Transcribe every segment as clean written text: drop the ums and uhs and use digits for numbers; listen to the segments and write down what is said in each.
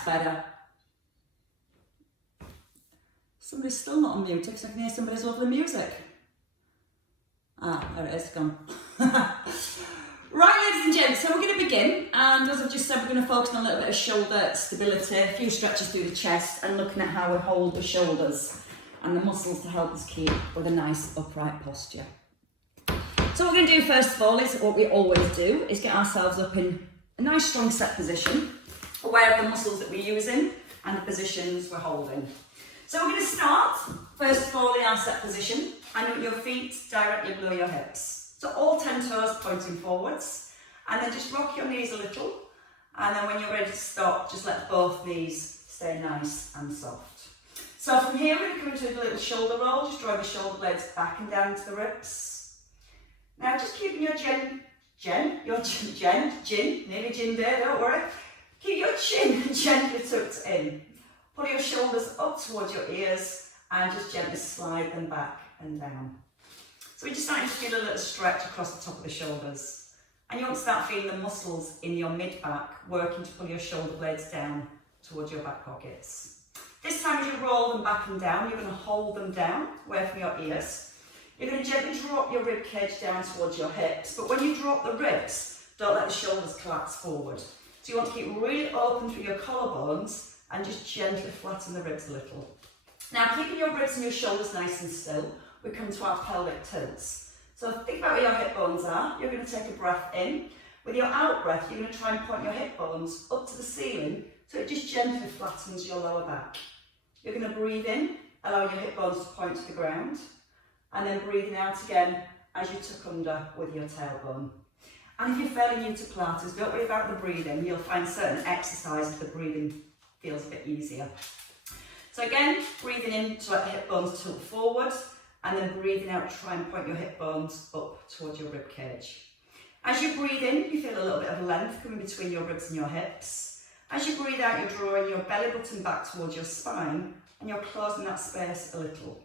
That's better. Somebody's still not unmuted because I can hear somebody's lovely music. Ah, there it is, gone. Right, ladies and gents, so we're going to begin, and as I've just said, we're going to focus on a little bit of shoulder stability, a few stretches through the chest, and looking at how we hold the shoulders and the muscles to help us keep with a nice upright posture. So what we're going to do first of all is what we always do, is get ourselves up in a nice strong set position, aware of the muscles that we're using and the positions we're holding. So we're going to start, first of all, in our set position, and with your feet directly below your hips. So all 10 toes pointing forwards, and then just rock your knees a little, and then when you're ready to stop, just let both knees stay nice and soft. So from here, we're going to come into a little shoulder roll, just draw the shoulder blades back and down to the ribs. Now just keeping your chin, nearly chin there, don't worry. Keep your chin gently tucked in. Pull your shoulders up towards your ears and just gently slide them back and down. So we're just starting to feel a little stretch across the top of the shoulders. And you want to start feeling the muscles in your mid-back working to pull your shoulder blades down towards your back pockets. This time as you roll them back and down, you're going to hold them down away from your ears. You're going to gently drop your rib cage down towards your hips, but when you drop the ribs, don't let the shoulders collapse forward. So you want to keep really open through your collarbones and just gently flatten the ribs a little. Now keeping your ribs and your shoulders nice and still, we come to our pelvic tilts. So think about where your hip bones are. You're going to take a breath in. With your out breath, you're going to try and point your hip bones up to the ceiling so it just gently flattens your lower back. You're going to breathe in, allowing your hip bones to point to the ground, and then breathing out again as you tuck under with your tailbone. And if you're fairly new to Pilates, don't worry about the breathing. You'll find certain exercises the breathing feels a bit easier. So again, breathing in to let the hip bones tilt forward, and then breathing out, try and point your hip bones up towards your rib cage. As you breathe in, you feel a little bit of length coming between your ribs and your hips. As you breathe out, you're drawing your belly button back towards your spine, and you're closing that space a little.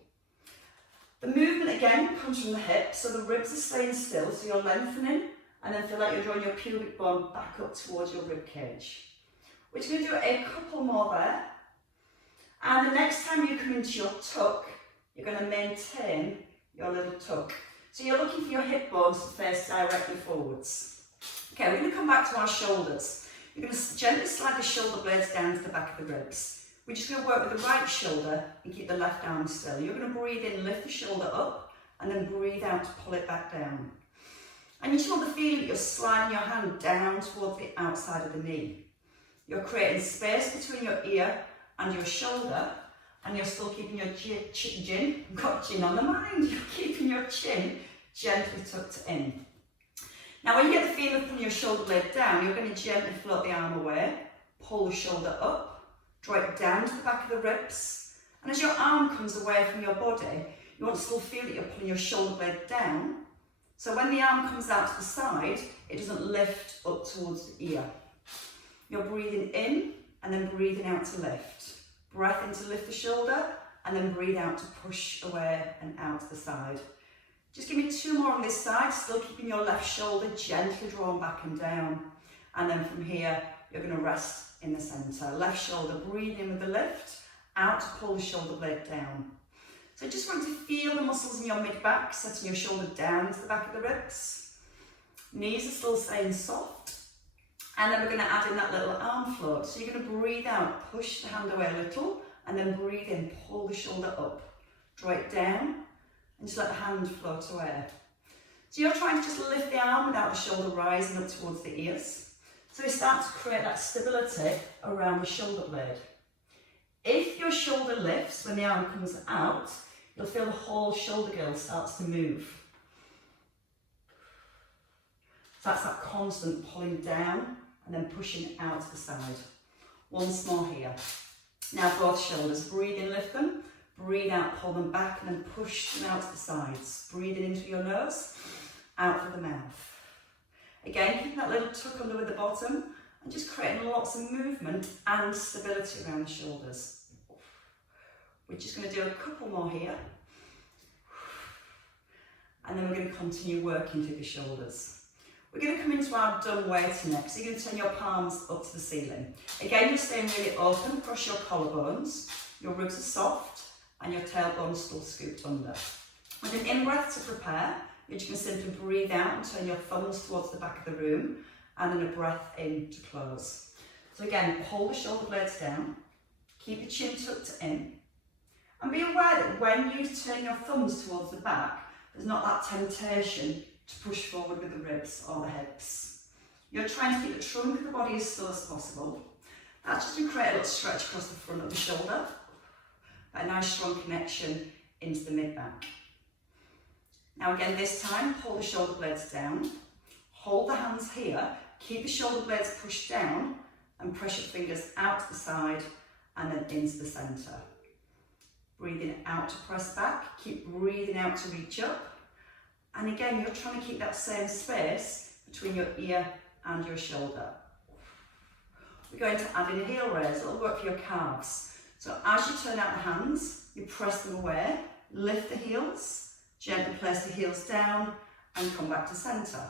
The movement again comes from the hips, so the ribs are staying still, so you're lengthening, and then feel like you're drawing your pubic bone back up towards your rib cage. We're just going to do a couple more there. And the next time you come into your tuck, you're going to maintain your little tuck. So you're looking for your hip bones to face directly forwards. Okay, we're going to come back to our shoulders. You're going to gently slide the shoulder blades down to the back of the ribs. We're just going to work with the right shoulder and keep the left arm still. You're going to breathe in, lift the shoulder up, and then breathe out to pull it back down. And you just want the feeling that you're sliding your hand down towards the outside of the knee. You're creating space between your ear and your shoulder, and you're still keeping your chin, got chin on the mind, you're keeping your chin gently tucked in. Now when you get the feeling of pulling your shoulder blade down, you're going to gently float the arm away, pull the shoulder up, draw it down to the back of the ribs, and as your arm comes away from your body, you want to still feel that you're pulling your shoulder blade down, so when the arm comes out to the side, it doesn't lift up towards the ear. You're breathing in and then breathing out to lift. Breath in to lift the shoulder, and then breathe out to push away and out to the side. Just give me 2 more on this side, still keeping your left shoulder gently drawn back and down. And then from here, you're going to rest in the centre. Left shoulder, breathe in with the lift, out to pull the shoulder blade down. So just want to feel the muscles in your mid-back, setting your shoulder down to the back of the ribs. Knees are still staying soft. And then we're going to add in that little arm float. So you're going to breathe out, push the hand away a little, and then breathe in, pull the shoulder up. Draw it down, and just let the hand float away. So you're trying to just lift the arm without the shoulder rising up towards the ears. So we start to create that stability around the shoulder blade. If your shoulder lifts when the arm comes out, you'll feel the whole shoulder gill starts to move. So that's that constant pulling down and then pushing out to the side. Once more here. Now both shoulders, breathe in, lift them, breathe out, pull them back, and then push them out to the sides. Breathing into your nose, out through the mouth. Again, keeping that little tuck under with the bottom, and just creating lots of movement and stability around the shoulders. We're just going to do a couple more here. And then we're going to continue working through the shoulders. We're going to come into our dumb weight next. So you're going to turn your palms up to the ceiling. Again, you're staying really open across your collarbones. Your ribs are soft and your tailbone's still scooped under. With an in-breath to prepare, you're just going to simply breathe out and turn your thumbs towards the back of the room, and then a breath in to close. So again, pull the shoulder blades down, keep your chin tucked in, and be aware that when you turn your thumbs towards the back, there's not that temptation to push forward with the ribs or the hips. You're trying to keep the trunk of the body as still as possible. That's just going to create a little stretch across the front of the shoulder, a nice strong connection into the mid-back. Now again, this time, pull the shoulder blades down, hold the hands here, keep the shoulder blades pushed down, and press your fingers out to the side and then into the centre. Breathing out to press back, keep breathing out to reach up. And again, you're trying to keep that same space between your ear and your shoulder. We're going to add in a heel raise. It'll work for your calves. So as you turn out the hands, you press them away, lift the heels, gently place the heels down and come back to centre.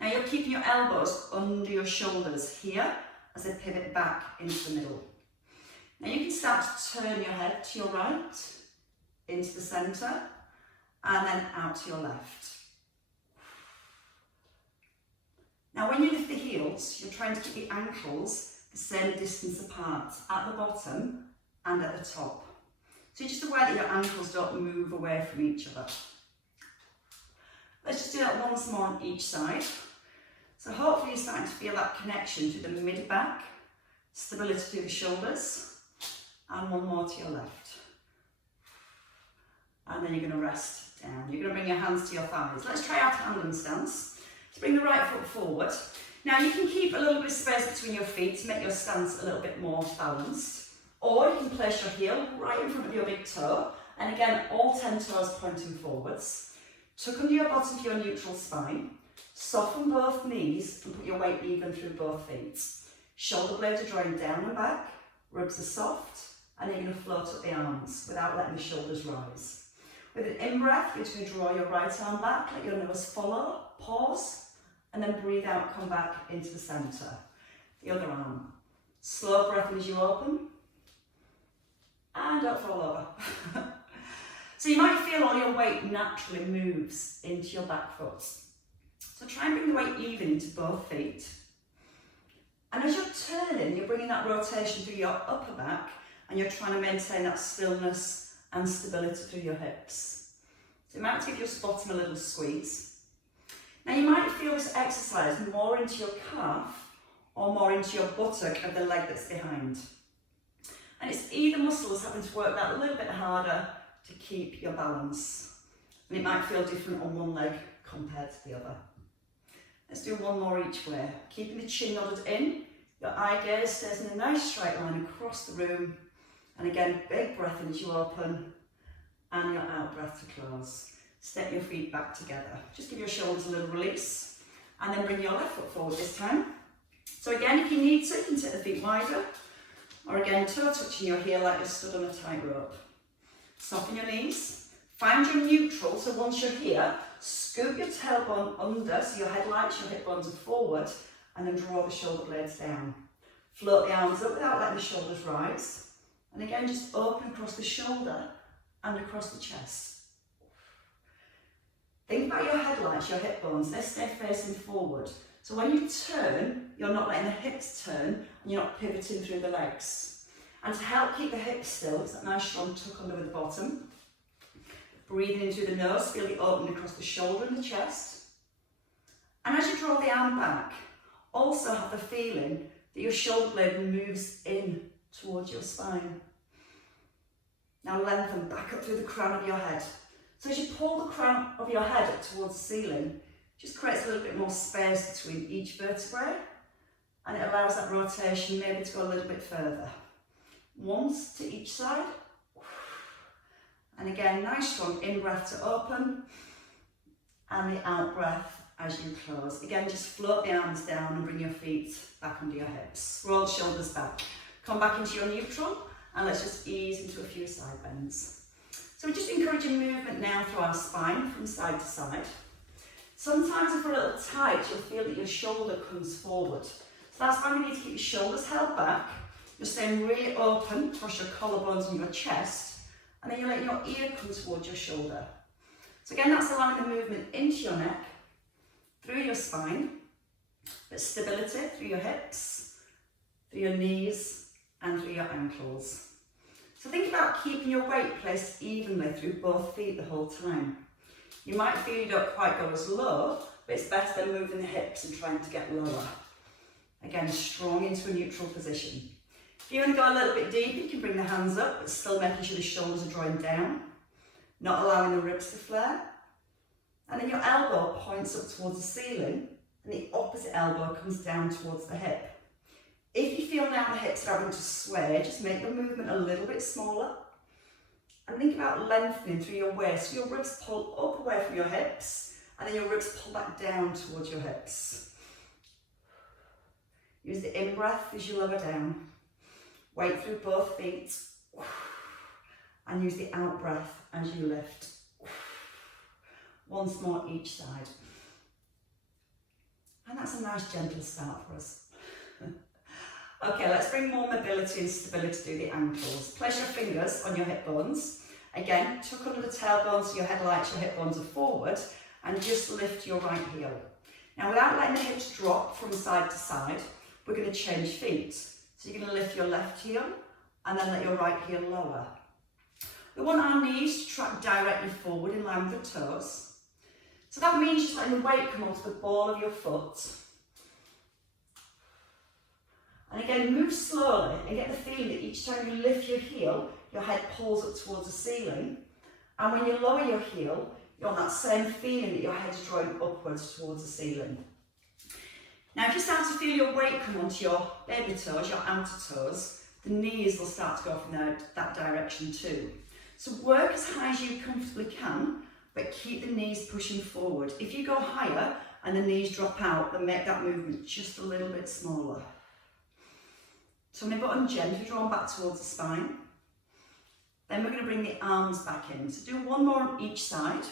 Now you're keeping your elbows under your shoulders here as they pivot back into the middle. Now you can start to turn your head to your right, into the centre, and then out to your left. Now when you lift the heels, you're trying to keep the ankles the same distance apart at the bottom and at the top. So you're just aware that your ankles don't move away from each other. Let's just do that once more on each side. So hopefully you're starting to feel that connection to the mid-back, stability through the shoulders, and one more to your left. And then you're going to rest down. You're going to bring your hands to your thighs. Let's try our tandem stance. To bring the right foot forward. Now you can keep a little bit of space between your feet to make your stance a little bit more balanced. Or you can place your heel right in front of your big toe. And again, all 10 toes pointing forwards. Tuck under your bottom to your neutral spine. Soften both knees and put your weight even through both feet. Shoulder blades are drawing down and back. Ribs are soft. And you're going to float up the arms without letting the shoulders rise. With an in-breath, you're just going to draw your right arm back, let your nose follow, pause, and then breathe out, come back into the centre. The other arm. Slow breath as you open, and don't fall over. So you might feel all your weight naturally moves into your back foot. So try and bring the weight even into both feet. And as you're turning, you're bringing that rotation through your upper back, and you're trying to maintain that stillness and stability through your hips. So you might give your bottom a little squeeze. Now you might feel this exercise more into your calf or more into your buttock of the leg that's behind. And it's either muscle that's having to work that a little bit harder to keep your balance. And it might feel different on one leg compared to the other. Let's do one more each way. Keeping the chin nodded in, your eye gaze stays in a nice straight line across the room. And again, big breath in as you open, and your out breath to close. Step your feet back together. Just give your shoulders a little release, and then bring your left foot forward this time. So again, if you need to, you can take the feet wider, or again, toe touching your heel like you're stood on a tightrope. Soften your knees, find your neutral, so once you're here, scoop your tailbone under, so your head lights, your hip bones are forward, and then draw the shoulder blades down. Float the arms up without letting the shoulders rise. And again, just open across the shoulder and across the chest. Think about your headlights, your hip bones, they stay facing forward. So when you turn, you're not letting the hips turn and you're not pivoting through the legs. And to help keep the hips still, it's that nice strong tuck under with the bottom. Breathing in through the nose, feel the opening across the shoulder and the chest. And as you draw the arm back, also have the feeling that your shoulder blade moves in towards your spine. Now lengthen back up through the crown of your head. So as you pull the crown of your head up towards the ceiling, just creates a little bit more space between each vertebrae, and it allows that rotation maybe to go a little bit further. Once to each side. And again, nice strong in-breath to open, and the out-breath as you close. Again, just float the arms down and bring your feet back under your hips. Roll the shoulders back. Come back into your neutral, and let's just ease into a few side bends. So we're just encouraging movement now through our spine from side to side. Sometimes if we're a little tight, you'll feel that your shoulder comes forward. So that's why we need to keep your shoulders held back. You're staying really open across your collarbones and your chest, and then you're letting your ear come towards your shoulder. So again, that's allowing the movement into your neck, through your spine, but stability through your hips, through your knees, and through your ankles. So think about keeping your weight placed evenly through both feet the whole time. You might feel you don't quite go as low, but it's better than moving the hips and trying to get lower. Again, strong into a neutral position. If you want to go a little bit deeper, you can bring the hands up, but still making sure the shoulders are drawing down, not allowing the ribs to flare. And then your elbow points up towards the ceiling, and the opposite elbow comes down towards the hip. If you feel now the hips are having to sway, just make the movement a little bit smaller. And think about lengthening through your waist. So your ribs pull up away from your hips, and then your ribs pull back down towards your hips. Use the in-breath as you lower down. Weight through both feet. And use the out-breath as you lift. Once more each side. And that's a nice gentle start for us. Okay, let's bring more mobility and stability through the ankles. Place your fingers on your hip bones. Again, tuck under the tailbone so your head lights, your hip bones are forward, and just lift your right heel. Now, without letting the hips drop from side to side, we're going to change feet. So you're going to lift your left heel and then let your right heel lower. We want our knees to track directly forward in line with the toes. So that means just letting the weight come onto the ball of your foot. And again, move slowly and get the feeling that each time you lift your heel, your head pulls up towards the ceiling. And when you lower your heel, you're on that same feeling that your head's drawing upwards towards the ceiling. Now, if you start to feel your weight come onto your baby toes, your outer toes, the knees will start to go from that direction too. So work as high as you comfortably can, but keep the knees pushing forward. If you go higher and the knees drop out, then make that movement just a little bit smaller. Tummy button gently drawn back towards the spine. Then we're going to bring the arms back in. So do one more on each side.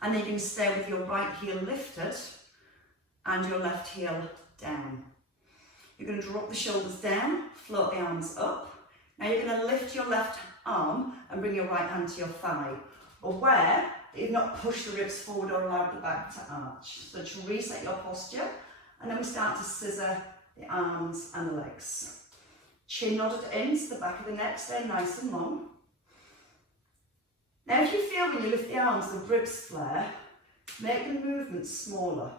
And then you're going to stay with your right heel lifted and your left heel down. You're going to drop the shoulders down, float the arms up. Now you're going to lift your left arm and bring your right hand to your thigh. Aware that you've not pushed the ribs forward or allowed the back to arch. So to reset your posture, and then we start to scissor the arms and the legs. Chin nodded in to the back of the neck, stay nice and long. Now if you feel when you lift the arms, the ribs flare, make the movement smaller.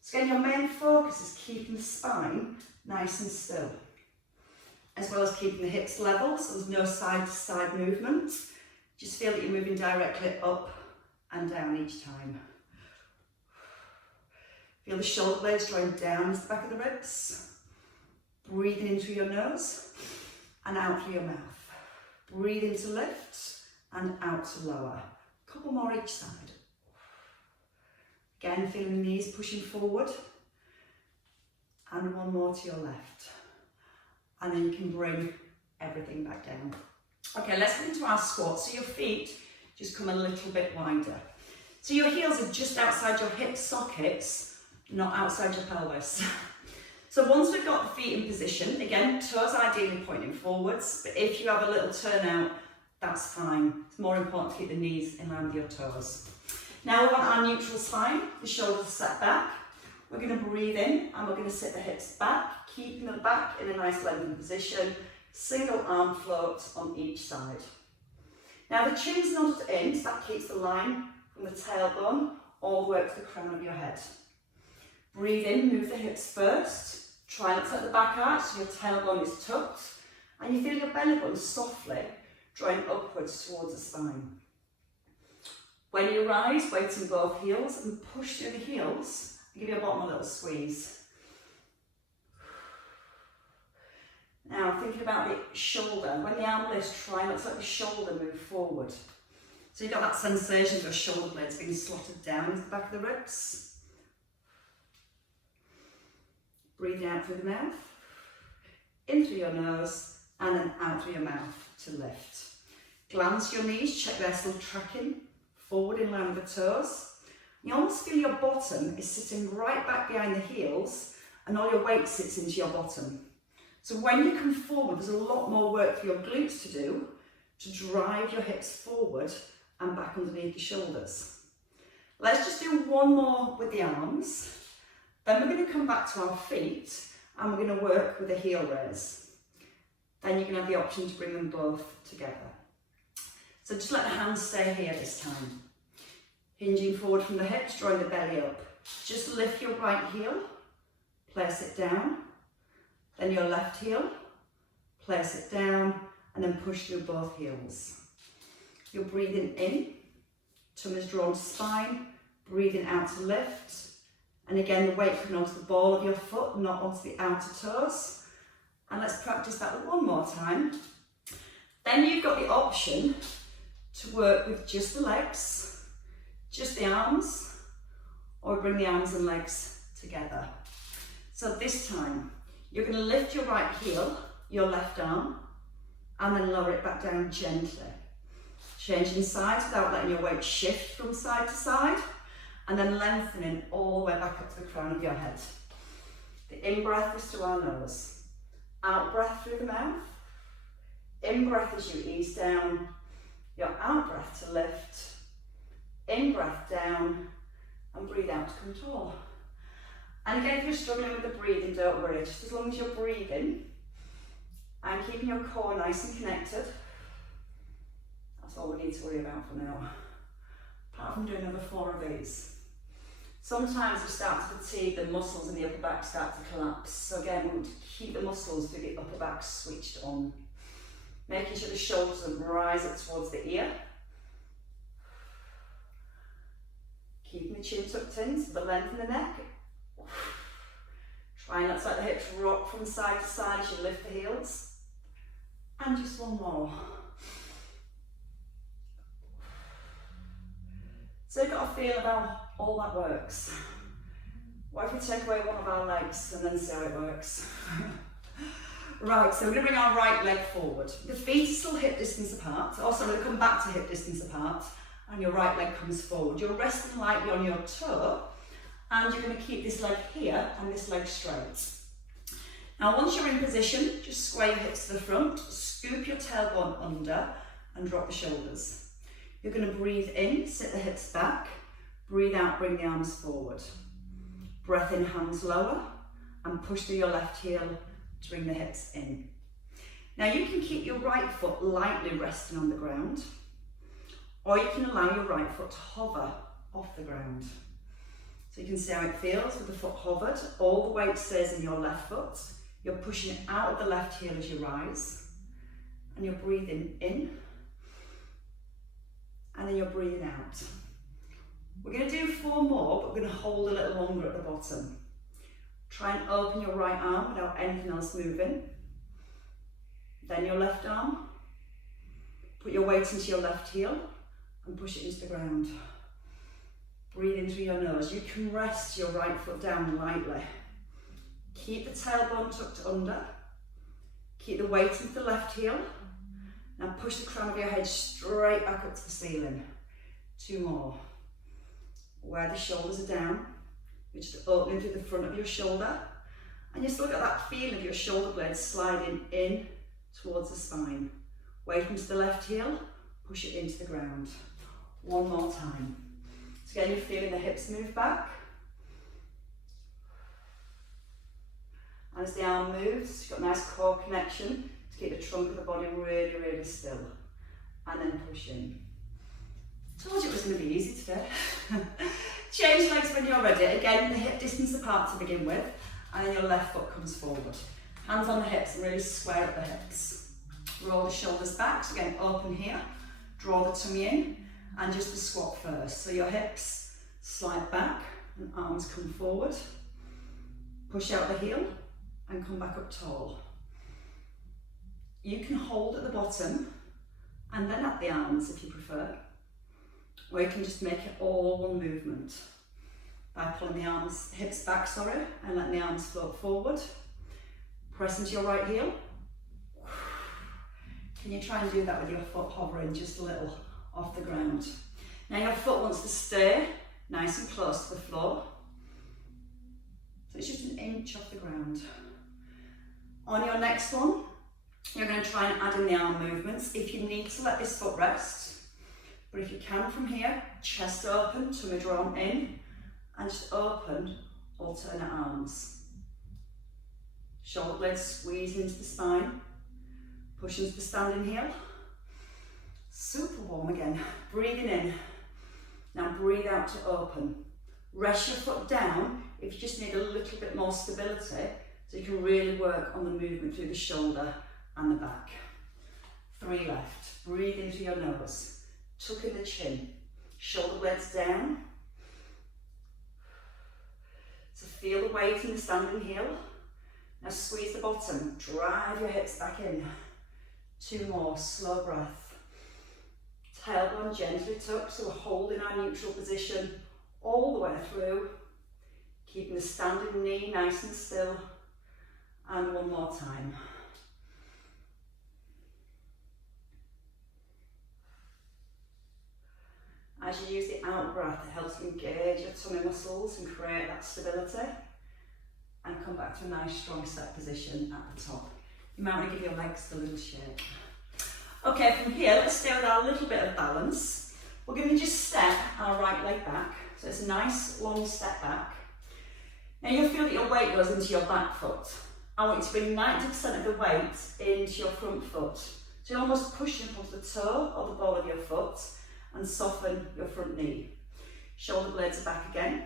So again, your main focus is keeping the spine nice and still, as well as keeping the hips level, so there's no side to side movement. Just feel that you're moving directly up and down each time. Feel the shoulder blades drawing down into the back of the ribs. Breathing in through your nose and out through your mouth. Breathe in to lift and out to lower. A couple more each side. Again, feeling the knees pushing forward. And one more to your left. And then you can bring everything back down. Okay, let's get into our squat. So your feet just come a little bit wider. So your heels are just outside your hip sockets, not outside your pelvis. So once we've got the feet in position, again, toes ideally pointing forwards, but if you have a little turnout, that's fine. It's more important to keep the knees in line with your toes. Now we want our neutral spine, the shoulders set back. We're going to breathe in and we're going to sit the hips back, keeping the back in a nice lengthened position. Single arm float on each side. Now the chin's nodded in, so that keeps the line from the tailbone all the way up to the crown of your head. Breathe in, move the hips first. Try not to let the back arch so your tailbone is tucked. And you feel your belly button softly drawing upwards towards the spine. When you rise, weight in both heels and push through the heels. Give your bottom a little squeeze. Now thinking about the shoulder. When the arm lifts, try not to let the shoulder move forward. So you've got that sensation of your shoulder blades being slotted down into the back of the ribs. Breathe out through the mouth, in through your nose, and then out through your mouth to lift. Glance your knees, check they're still tracking forward in line with the toes. You almost feel your bottom is sitting right back behind the heels and all your weight sits into your bottom. So when you come forward, there's a lot more work for your glutes to do to drive your hips forward and back underneath the shoulders. Let's just do one more with the arms. Then we're going to come back to our feet and we're going to work with a heel raise. Then you can have the option to bring them both together. So just let the hands stay here this time. Hinging forward from the hips, drawing the belly up. Just lift your right heel, place it down. Then your left heel, place it down, and then push through both heels. You're breathing in, tummy is drawn to spine, breathing out to lift. And again, the weight coming onto the ball of your foot, not onto the outer toes. And let's practice that one more time. Then you've got the option to work with just the legs, just the arms, or bring the arms and legs together. So this time, you're going to lift your right heel, your left arm, and then lower it back down gently. Changing sides without letting your weight shift from side to side, and then lengthening all the way back up to the crown of your head. The in-breath is through our nose. Out-breath through the mouth. In-breath as you ease down. Your out-breath to lift. In-breath down, and breathe out to come tall. And again, if you're struggling with the breathing, don't worry. Just as long as you're breathing and keeping your core nice and connected, that's all we need to worry about for now. Apart from doing another 4 of these. Sometimes we start to fatigue, the muscles in the upper back start to collapse. So again, we want to keep the muscles through the upper back switched on. Making sure the shoulders rise up towards the ear. Keeping the chin tucked in, so the length in the neck. Try not to let the hips rock from side to side as you lift the heels. And just one more. So you've got a feel about all that works. What if we take away one of our legs and then see how it works? Right, so we're going to bring our right leg forward. The feet are still hip distance apart. Also, we're going to come back to hip distance apart and your right leg comes forward. You're resting lightly on your toe and you're going to keep this leg here and this leg straight. Now, once you're in position, just square your hips to the front, scoop your tailbone under and drop the shoulders. You're going to breathe in, sit the hips back, breathe out, bring the arms forward. Breath in, hands lower, and push through your left heel to bring the hips in. Now you can keep your right foot lightly resting on the ground, or you can allow your right foot to hover off the ground. So you can see how it feels with the foot hovered, all the weight stays in your left foot, you're pushing it out of the left heel as you rise, and you're breathing in, and then you're breathing out. We're going to do 4 more, but we're going to hold a little longer at the bottom. Try and open your right arm without anything else moving. Then your left arm. Put your weight into your left heel and push it into the ground. Breathe in through your nose. You can rest your right foot down lightly. Keep the tailbone tucked under. Keep the weight into the left heel. Now push the crown of your head straight back up to the ceiling. 2 more. Where the shoulders are down, you're just opening through the front of your shoulder, and you still got that feel of your shoulder blades sliding in towards the spine. Weight into the left heel, push it into the ground. 1 more time. So again, you're feeling the hips move back. And as the arm moves, you've got nice core connection to keep the trunk of the body really, really still. And then push in. Told you it was going to be easy today. Change legs when you're ready. Again, the hip distance apart to begin with, and then your left foot comes forward. Hands on the hips and really square up the hips. Roll the shoulders back, so again, open here. Draw the tummy in, and just the squat first. So your hips slide back, and arms come forward. Push out the heel, and come back up tall. You can hold at the bottom, and then at the arms if you prefer. Or you can just make it all one movement by pulling the arms, hips back, and letting the arms float forward. Press into your right heel. Can you try and do that with your foot hovering just a little off the ground? Now your foot wants to stay nice and close to the floor. So it's just an inch off the ground. On your next one, you're going to try and add in the arm movements. If you need to, let this foot rest. But if you can from here, chest open, tummy drawn in, and just open alternate arms. Shoulder blades squeeze into the spine, push into the standing heel. Super warm again. Breathing in. Now breathe out to open. Rest your foot down if you just need a little bit more stability, so you can really work on the movement through the shoulder and the back. 3 left. Breathe into your nose. Tuck in the chin. Shoulder blades down. So feel the weight in the standing heel. Now squeeze the bottom. Drive your hips back in. 2 more. Slow breath. Tailbone gently tucked, so we're holding our neutral position all the way through. Keeping the standing knee nice and still. And 1 more time. As you use the out breath, it helps to engage your tummy muscles and create that stability. And come back to a nice strong set position at the top. You might want to give your legs a little shake. Okay, from here, let's stay with our little bit of balance. We're going to just step our right leg back. So it's a nice long step back. Now you'll feel that your weight goes into your back foot. I want you to bring 90% of the weight into your front foot. So you're almost pushing onto the toe or the ball of your foot and soften your front knee. Shoulder blades are back again.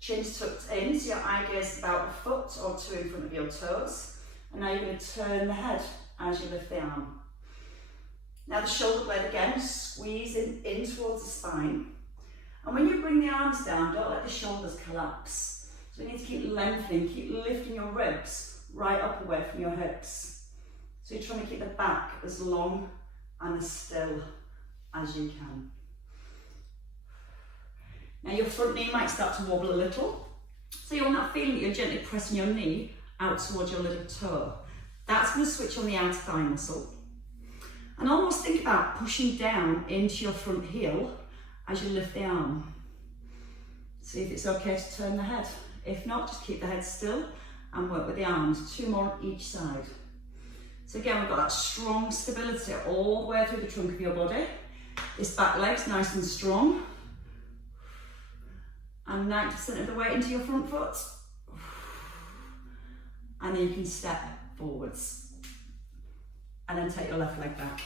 Chin's tucked in, so your eye gaze is about a foot or 2 in front of your toes. And now you're going to turn the head as you lift the arm. Now the shoulder blade again, squeeze in towards the spine. And when you bring the arms down, don't let the shoulders collapse. So you need to keep lengthening, keep lifting your ribs right up away from your hips. So you're trying to keep the back as long and as still as you can. Now your front knee might start to wobble a little. So you want that feeling that you're gently pressing your knee out towards your little toe. That's going to switch on the outer thigh muscle. And almost think about pushing down into your front heel as you lift the arm. See if it's okay to turn the head. If not, just keep the head still and work with the arms. 2 more on each side. So again, we've got that strong stability all the way through the trunk of your body. This back leg's nice and strong. And 90% of the weight into your front foot. And then you can step forwards. And then take your left leg back.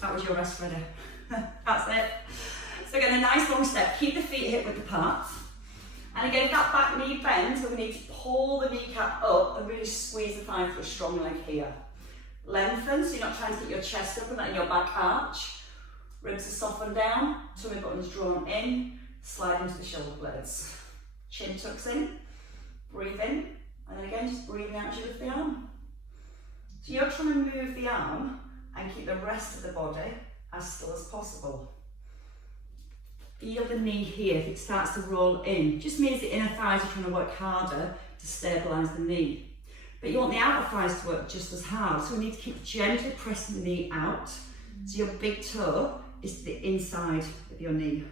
That was your rest ready. That's it. So again, a nice long step. Keep the feet hip width apart. And again, if that back knee bends, we're going to need to pull the kneecap up and really squeeze the thigh for a strong leg here. Lengthen, so you're not trying to get your chest up and letting your back arch. Ribs are softened down, tummy buttons drawn in, slide into the shoulder blades. Chin tucks in, breathe in, and then again, just breathing out as you lift the arm. So you're trying to move the arm and keep the rest of the body as still as possible. Feel the knee here. If it starts to roll in, just means the inner thighs are trying to work harder to stabilise the knee. But you want the outer thighs to work just as hard, so we need to keep gently pressing the knee out. So your big toe is to the inside of your knee.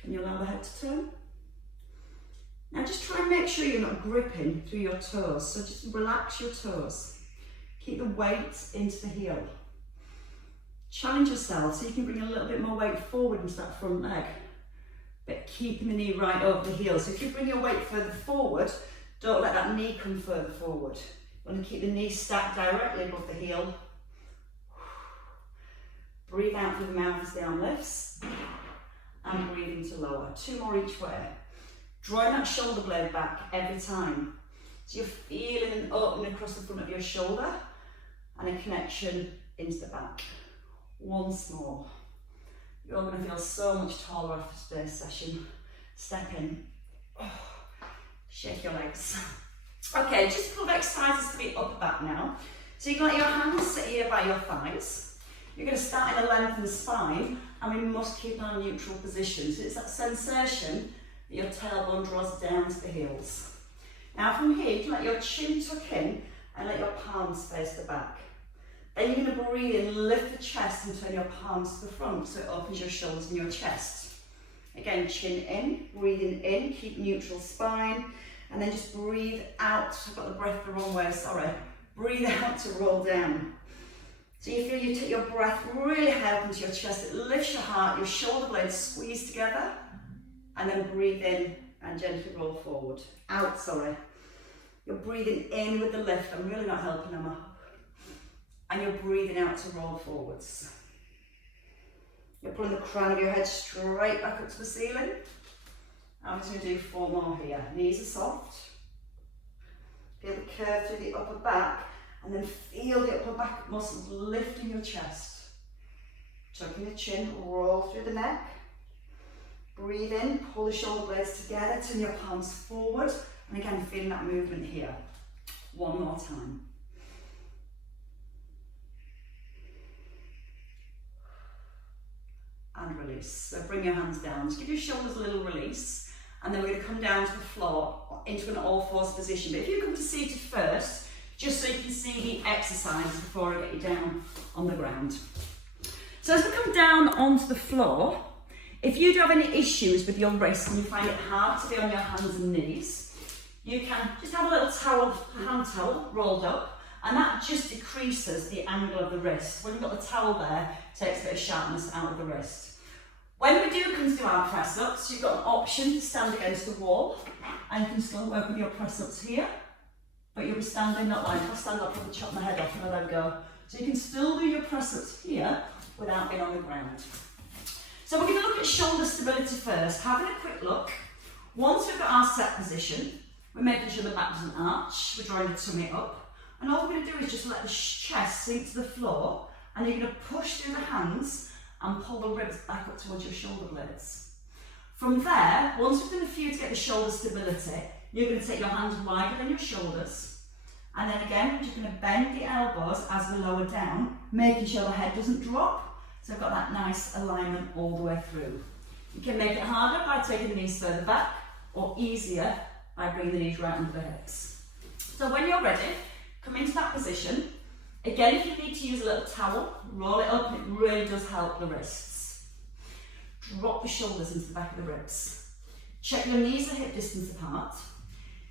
Can you allow the head to turn? Now just try and make sure you're not gripping through your toes, so just relax your toes. Keep the weight into the heel. Challenge yourself so you can bring a little bit more weight forward into that front leg, but keeping the knee right over the heel. So if you bring your weight further forward, don't let that knee come further forward. You want to keep the knee stacked directly above the heel. Breathe out through the mouth as the arm lifts, and breathe into lower. 2 more each way. Drawing that shoulder blade back every time. So you're feeling an opening across the front of your shoulder and a connection into the back. Once more. You're going to feel so much taller after today's session. Step in. Oh, shake your legs. Okay, just a couple of exercises to the upper back now. So you can let your hands sit here by your thighs. You're going to start in a lengthened spine, and we must keep our neutral position. So it's that sensation that your tailbone draws down to the heels. Now from here, you can let your chin tuck in and let your palms face the back. Then you're going to breathe in, lift the chest and turn your palms to the front so it opens your shoulders and your chest. Again, chin in, breathing in, keep neutral spine, and then just breathe out. I've got the breath the wrong way, sorry. Breathe out to roll down. So you feel you take your breath really high up into your chest, it lifts your heart, your shoulder blades squeeze together, and then breathe in and gently roll forward. Out, sorry. You're breathing in with the lift, I'm really not helping, am I? And you're breathing out to roll forwards. You're pulling the crown of your head straight back up to the ceiling. I'm just going to do 4 more here. Knees are soft. Feel the curve through the upper back, and then feel the upper back muscles lifting your chest. Tucking the chin, roll through the neck. Breathe in, pull the shoulder blades together, turn your palms forward, and again, feeling that movement here. 1 more time. And release. So bring your hands down. Just give your shoulders a little release, and then we're going to come down to the floor into an all-fours position. But if you come to seated first, just so you can see the exercise before I get you down on the ground. So as we come down onto the floor, if you do have any issues with your wrists and you find it hard to be on your hands and knees, you can just have a little towel, hand towel rolled up, and that just decreases the angle of the wrist. When you've got the towel there, it takes a bit of sharpness out of the wrist. When we do come to do our press-ups, you've got an option to stand against the wall, and you can still work with your press-ups here, but you'll be standing, not like if I stand up, I'll chop my head off and I let go. So you can still do your press-ups here without being on the ground. So we're going to look at shoulder stability first, having a quick look. Once we've got our set position, we're making sure the back doesn't arch, we're drawing the tummy up, and all we're going to do is just let the chest sink to the floor, and you're going to push through the hands and pull the ribs back up towards your shoulder blades. From there, once we've done a few to get the shoulder stability, you're going to take your hands wider than your shoulders, and then again, you're just going to bend the elbows as we lower down, making sure the head doesn't drop. So I've got that nice alignment all the way through. You can make it harder by taking the knees further back, or easier by bringing the knees right under the hips. So when you're ready, come into that position. Again, if you need to use a little towel, roll it up, and it really does help the wrists. Drop the shoulders into the back of the ribs. Check your knees are hip distance apart.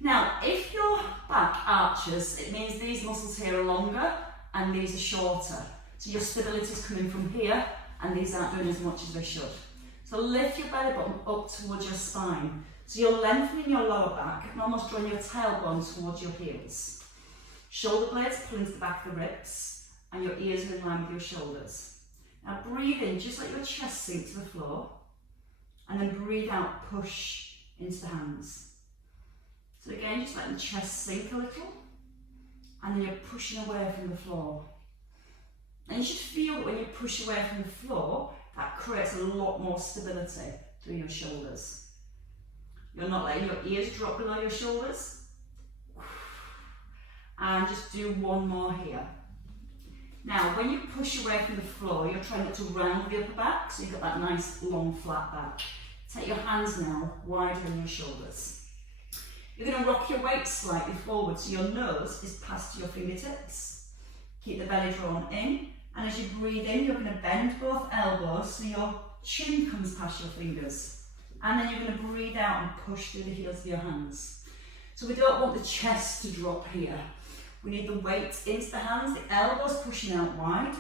Now, if your back arches, it means these muscles here are longer and these are shorter. So your stability is coming from here, and these aren't doing as much as they should. So lift your belly button up towards your spine. So you're lengthening your lower back and almost drawing your tailbone towards your heels. Shoulder blades pull into the back of the ribs, and your ears are in line with your shoulders. Now breathe in, just let your chest sink to the floor, and then breathe out, push into the hands. So again, just let the chest sink a little, and then you're pushing away from the floor. And you should feel that when you push away from the floor, that creates a lot more stability through your shoulders. You're not letting your ears drop below your shoulders. And just do 1 more here. Now, when you push away from the floor, you're trying to round the upper back, so you've got that nice, long, flat back. Take your hands now wider than your shoulders. You're going to rock your weight slightly forward, so your nose is past your fingertips. Keep the belly drawn in, and as you breathe in, you're going to bend both elbows, so your chin comes past your fingers. And then you're going to breathe out and push through the heels of your hands. So we don't want the chest to drop here. We need the weight into the hands, the elbows pushing out wide,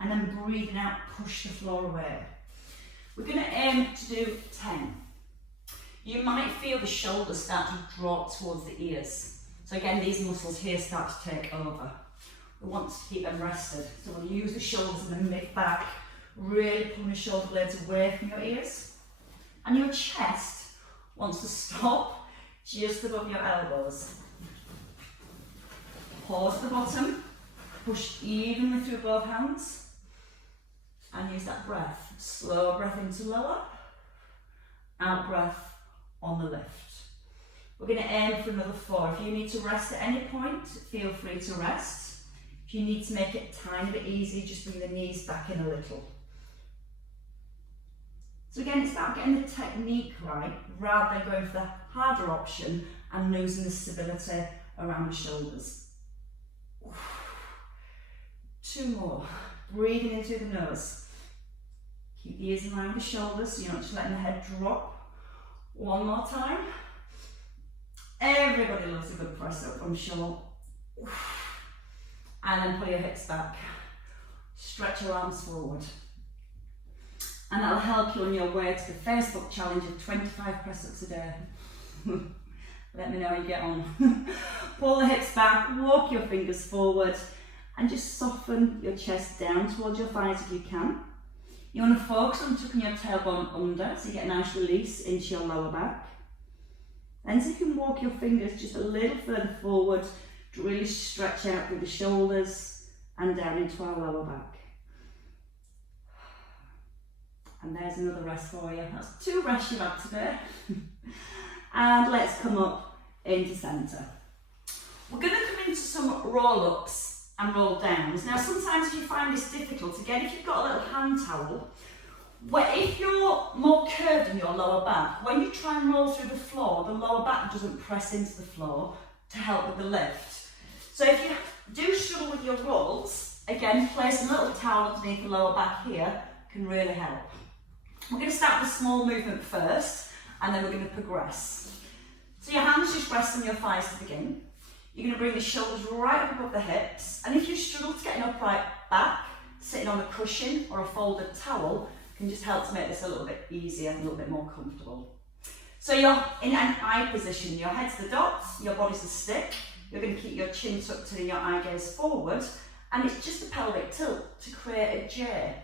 and then breathing out, push the floor away. We're going to aim to do 10. You might feel the shoulders start to drop towards the ears. So again, these muscles here start to take over. We want to keep them rested. So we'll use the shoulders and the mid-back, really pulling the shoulder blades away from your ears. And your chest wants to stop just above your elbows. Pause at the bottom, push evenly through both hands, and use that breath. Slow breath into lower, out breath on the lift. We're going to aim for another 4. If you need to rest at any point, feel free to rest. If you need to make it a tiny bit easy, just bring the knees back in a little. So again, it's about getting the technique right, rather than going for the harder option and losing the stability around the shoulders. 2 more. Breathing in through the nose. Keep the ears in line with the shoulders so you're not just letting the head drop. 1 more time. Everybody loves a good press up, I'm sure. And then pull your hips back. Stretch your arms forward. And that'll help you on your way to the Facebook challenge of 25 press-ups a day. Let me know how you get on. Pull the hips back, walk your fingers forward, and just soften your chest down towards your thighs if you can. You want to focus on tucking your tailbone under so you get a nice release into your lower back. Then so you can walk your fingers just a little further forward to really stretch out through the shoulders and down into our lower back. And there's another rest for you. That's 2 rests you've had today. And let's come up into centre. We're going to come into some roll-ups and roll downs. Now sometimes if you find this difficult, again if you've got a little hand towel, if you're more curved in your lower back, when you try and roll through the floor, the lower back doesn't press into the floor to help with the lift. So if you do struggle with your rolls, again place a little towel underneath the lower back here, can really help. We're going to start with a small movement first, and then we're going to progress. So your hands just rest on your thighs to begin. You're going to bring the shoulders right up above the hips, and if you struggle to get an upright back, sitting on a cushion or a folded towel can just help to make this a little bit easier and a little bit more comfortable. So you're in an I position, your head's the dots, your body's the stick. You're going to keep your chin tucked in and your eye gaze forward, and it's just a pelvic tilt to create a J.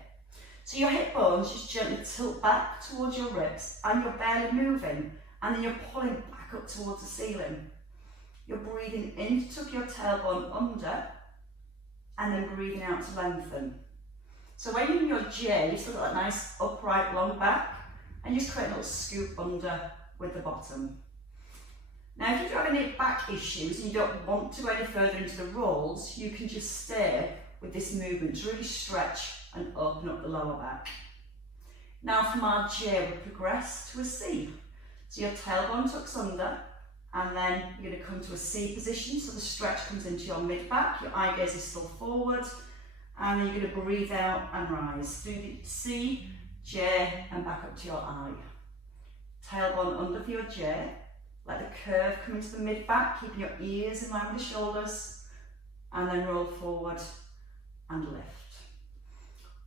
So your hip bones just gently tilt back towards your ribs and you're barely moving, and then you're pulling back up towards the ceiling. You're breathing in to tuck your tailbone under and then breathing out to lengthen. So when you're in your J, you still got that nice upright long back and you just create a little scoop under with the bottom. Now if you don't have any back issues and you don't want to go any further into the rolls, you can just stay with this movement to really stretch and open up the lower back. Now from our J, we progress to a C. So your tailbone tucks under, and then you're going to come to a C position, so the stretch comes into your mid-back, your eye gaze is still forward, and then you're going to breathe out and rise through the C, J, and back up to your I. Tailbone under for your J, let the curve come into the mid-back, keeping your ears in line with the shoulders, and then roll forward and lift.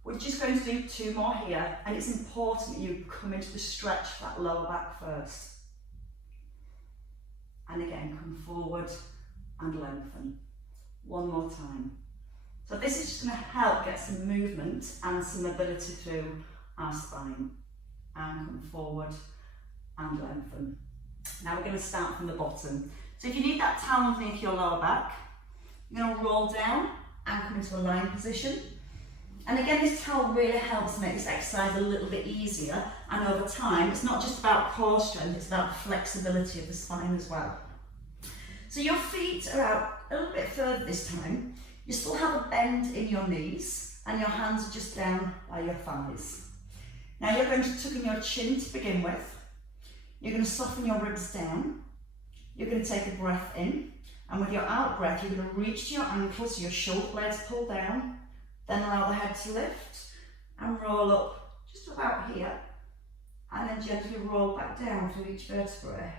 We're just going to do 2 more here, and it's important that you come into the stretch for that lower back first. And again, come forward and lengthen. 1 more time. So this is just going to help get some movement and some mobility through our spine. And come forward and lengthen. Now we're going to start from the bottom. So if you need that towel underneath your lower back, you're going to roll down and come into a lying position. And again, this towel really helps make this exercise a little bit easier, and over time, it's not just about core strength, it's about flexibility of the spine as well. So your feet are out a little bit further this time. You still have a bend in your knees, and your hands are just down by your thighs. Now you're going to tuck in your chin to begin with. You're going to soften your ribs down. You're going to take a breath in, and with your out breath, you're going to reach to your ankles, so your shoulder blades pull down. Then allow the head to lift and roll up just about here, and then gently roll back down through each vertebrae.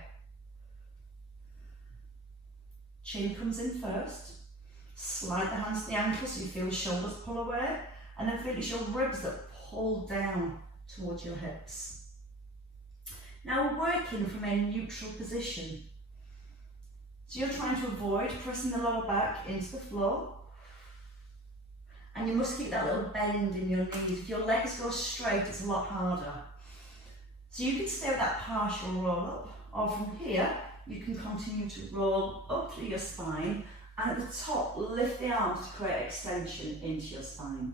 Chin comes in first, slide the hands to the ankles so you feel the shoulders pull away, and then feel it's your ribs that pull down towards your hips. Now we're working from a neutral position. So you're trying to avoid pressing the lower back into the floor. And you must keep that little bend in your knees. If your legs go straight, it's a lot harder. So you can stay with that partial roll up, or from here, you can continue to roll up through your spine, and at the top, lift the arms to create extension into your spine.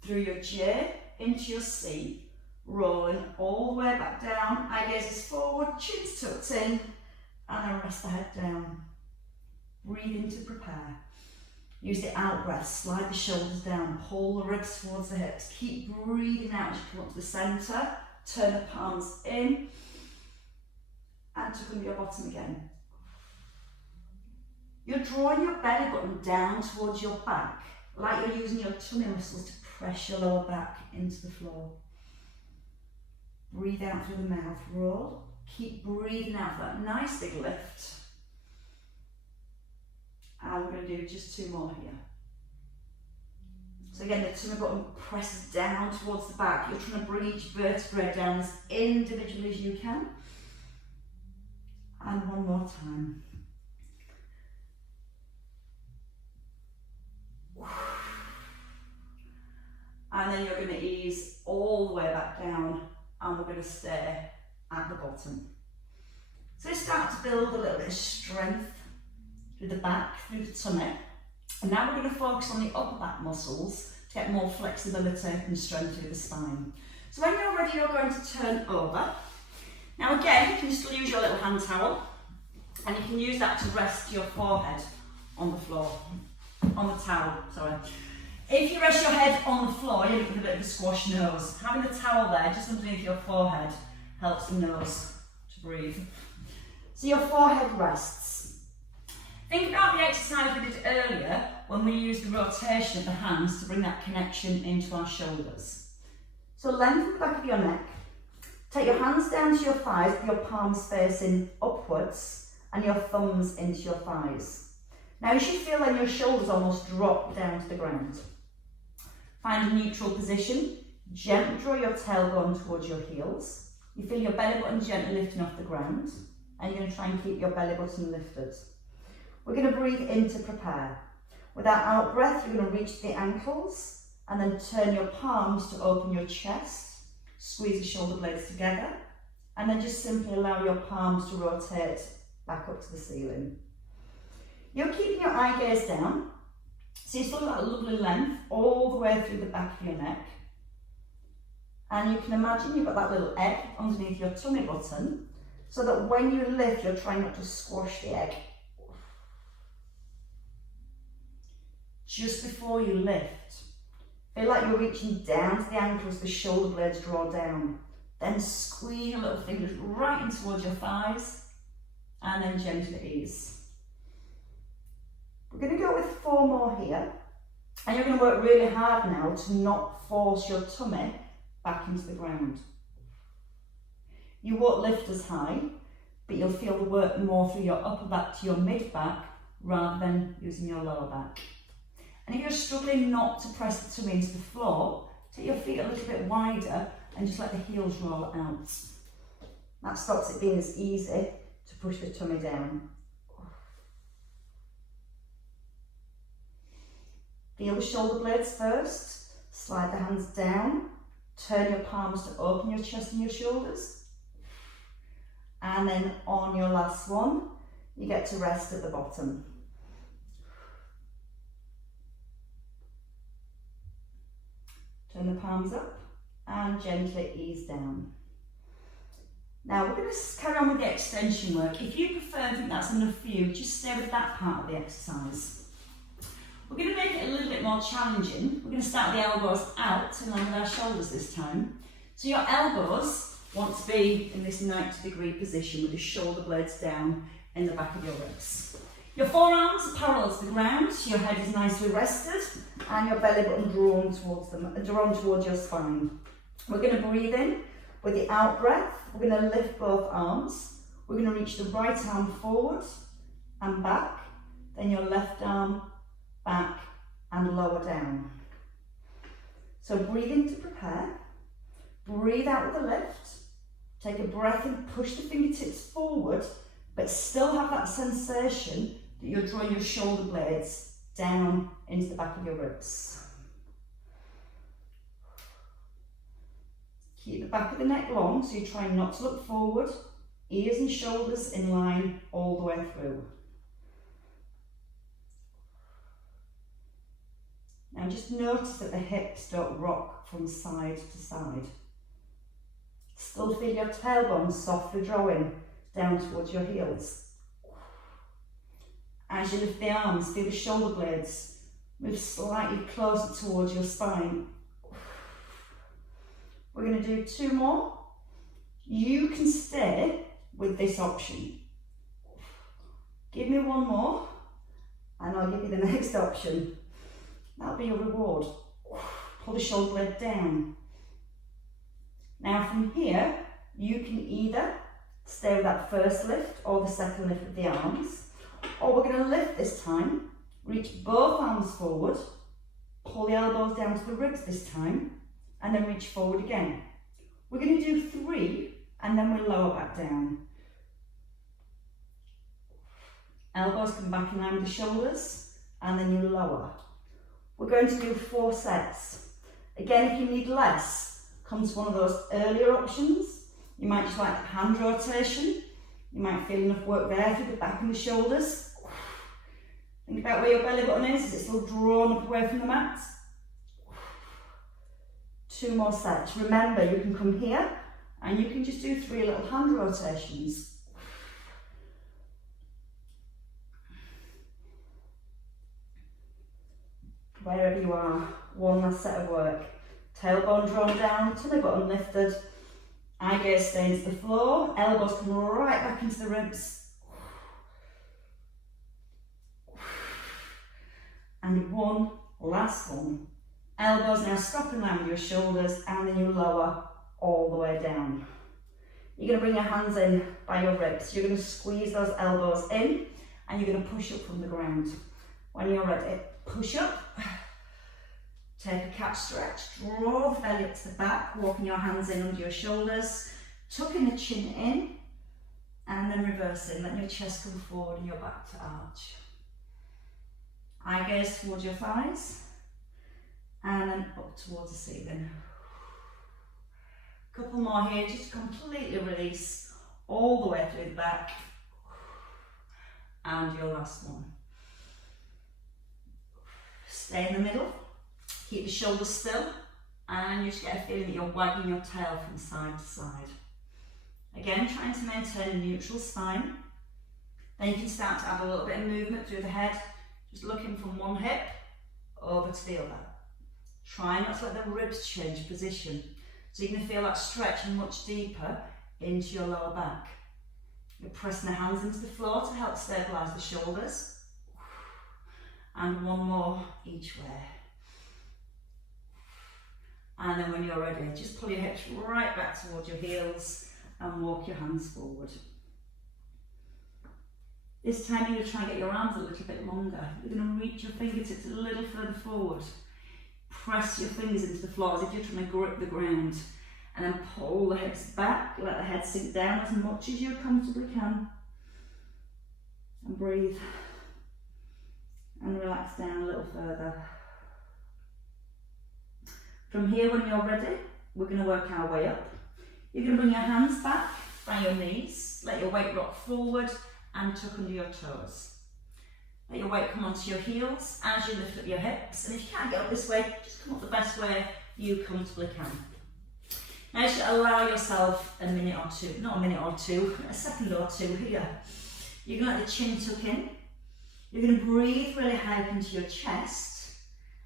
Through your J, into your C, rolling all the way back down, eye gaze is forward, chin's tucked in, and then rest the head down. Breathe in to prepare. Use the out breath, slide the shoulders down, pull the ribs towards the hips. Keep breathing out as you come up to the centre. Turn the palms in and tuck under your bottom again. You're drawing your belly button down towards your back like you're using your tummy muscles to press your lower back into the floor. Breathe out through the mouth, roll. Keep breathing out for that nice big lift. And we're going to do just 2 more here. So again, the tummy button presses down towards the back. You're trying to bring each vertebrae down as individually as you can. And one more time. And then you're going to ease all the way back down, and we're going to stay at the bottom. So start to build a little bit of strength through the back, through the tummy. And now we're going to focus on the upper back muscles to get more flexibility and strength through the spine. So when you're ready, you're going to turn over. Now again, you can still use your little hand towel, and you can use that to rest your forehead on the floor, on the towel, sorry. If you rest your head on the floor, you're looking a bit of a squash nose. Having the towel there, just underneath your forehead, helps the nose to breathe. So your forehead rests. Think about the exercise we did earlier when we used the rotation of the hands to bring that connection into our shoulders. So lengthen the back of your neck. Take your hands down to your thighs with your palms facing upwards and your thumbs into your thighs. Now you should feel then your shoulders almost drop down to the ground. Find a neutral position. Gently draw your tailbone towards your heels. You feel your belly button gently lifting off the ground, and you're going to try and keep your belly button lifted. We're going to breathe in to prepare. With that out breath, you're going to reach the ankles and then turn your palms to open your chest. Squeeze the shoulder blades together, and then just simply allow your palms to rotate back up to the ceiling. You're keeping your eye gaze down, so you still got that lovely length all the way through the back of your neck. And you can imagine you've got that little egg underneath your tummy button, so that when you lift, you're trying not to squash the egg. Just before you lift, feel like you're reaching down to the ankles, the shoulder blades draw down. Then squeeze your little fingers right in towards your thighs, and then gently ease. We're going to go with 4 more here, and you're going to work really hard now to not force your tummy back into the ground. You won't lift as high, but you'll feel the work more through your upper back to your mid back rather than using your lower back. And if you're struggling not to press the tummy into the floor, take your feet a little bit wider and just let the heels roll out. That stops it being as easy to push the tummy down. Feel the shoulder blades first, slide the hands down, turn your palms to open your chest and your shoulders. And then on your last one, you get to rest at the bottom. Turn the palms up and gently ease down. Now we're going to carry on with the extension work. If you prefer and think that's enough for you, just stay with that part of the exercise. We're going to make it a little bit more challenging. We're going to start with the elbows out in line with our shoulders this time. So your elbows want to be in this 90-degree position with the shoulder blades down in the back of your ribs. Your forearms are parallel to the ground, your head is nicely rested, and your belly button drawn towards your spine. We're going to breathe in with the out breath. We're going to lift both arms. We're going to reach the right arm forward and back, then your left arm back and lower down. So breathe in to prepare. Breathe out with a lift. Take a breath and push the fingertips forward, but still have that sensation that you're drawing your shoulder blades down into the back of your ribs. Keep the back of the neck long, so you're trying not to look forward. Ears and shoulders in line all the way through. Now just notice that the hips don't rock from side to side. Still feel your tailbone softly drawing down towards your heels. As you lift the arms, feel the shoulder blades move slightly closer towards your spine. We're going to do 2 more. You can stay with this option. Give me 1 more and I'll give you the next option. That'll be your reward. Pull the shoulder blade down. Now from here, you can either stay with that first lift or the second lift with the arms, or we're going to lift this time, reach both arms forward, pull the elbows down to the ribs this time, and then reach forward again. We're going to do 3 and then we'll lower back down. Elbows come back in line with the shoulders and then you lower. We're going to do 4 sets. Again, if you need less, come to one of those earlier options. You might just like hand rotation. You might feel enough work there through the back and the shoulders. Think about where your belly button is. Is it still drawn up away from the mat? 2 more sets. Remember, you can come here and you can just do 3 little hand rotations. Wherever you are, 1 last set of work. Tailbone drawn down, tummy button lifted, eye gaze stays to the floor, elbows come right back into the ribs. And 1 last one. Elbows now stop in line with your shoulders and then you lower all the way down. You're going to bring your hands in by your ribs. You're going to squeeze those elbows in and you're going to push up from the ground. When you're ready, push up. Take a catch stretch, draw the belly up to the back, walking your hands in under your shoulders, tucking the chin in, and then reversing, letting your chest come forward and your back to arch. Eye gaze towards your thighs, and then up towards the ceiling. Couple more here, just completely release all the way through the back, and your last one. Stay in the middle. Keep the shoulders still and you just get a feeling that you're wagging your tail from side to side. Again, trying to maintain a neutral spine. Then you can start to add a little bit of movement through the head, just looking from one hip over to the other. Try not to let the ribs change position. So you're going to feel that stretching much deeper into your lower back. You're pressing the hands into the floor to help stabilise the shoulders. And 1 more each way. And then when you're ready, just pull your hips right back towards your heels and walk your hands forward. This time you're going to try and get your arms a little bit longer. You're going to reach your fingertips a little further forward. Press your fingers into the floor as if you're trying to grip the ground. And then pull the hips back, let the head sink down as much as you comfortably can. And breathe. And relax down a little further. From here, when you're ready, we're going to work our way up. You're going to bring your hands back by your knees, let your weight rock forward and tuck under your toes. Let your weight come onto your heels as you lift up your hips, and if you can't get up this way, just come up the best way you comfortably can. Now just allow yourself a minute or two, not a minute or two, a second or two here. You're going to let the chin tuck in. You're going to breathe really high up into your chest.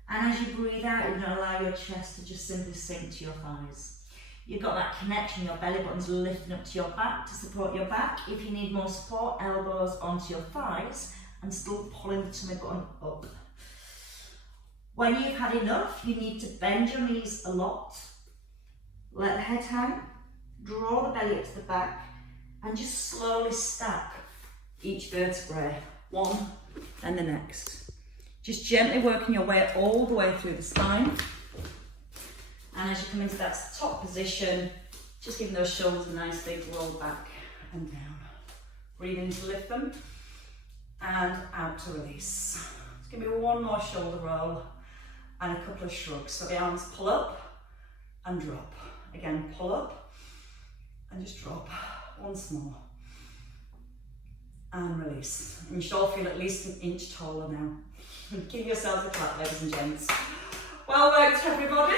And as you breathe out, you're going to allow your chest to just simply sink to your thighs. You've got that connection, your belly button's lifting up to your back to support your back. If you need more support, elbows onto your thighs and still pulling the tummy button up. When you've had enough, you need to bend your knees a lot. Let the head hang, draw the belly up to the back and just slowly stack each vertebrae, one and the next. Just gently working your way all the way through the spine. And as you come into that top position, just giving those shoulders a nice big roll back and down. Breathe in to lift them and out to release. Just give me 1 more shoulder roll and a couple of shrugs. So the arms pull up and drop. Again, pull up and just drop once more. And release. And you should all feel at least 1 inch taller now. Give yourselves a clap, ladies and gents. Well worked, everybody.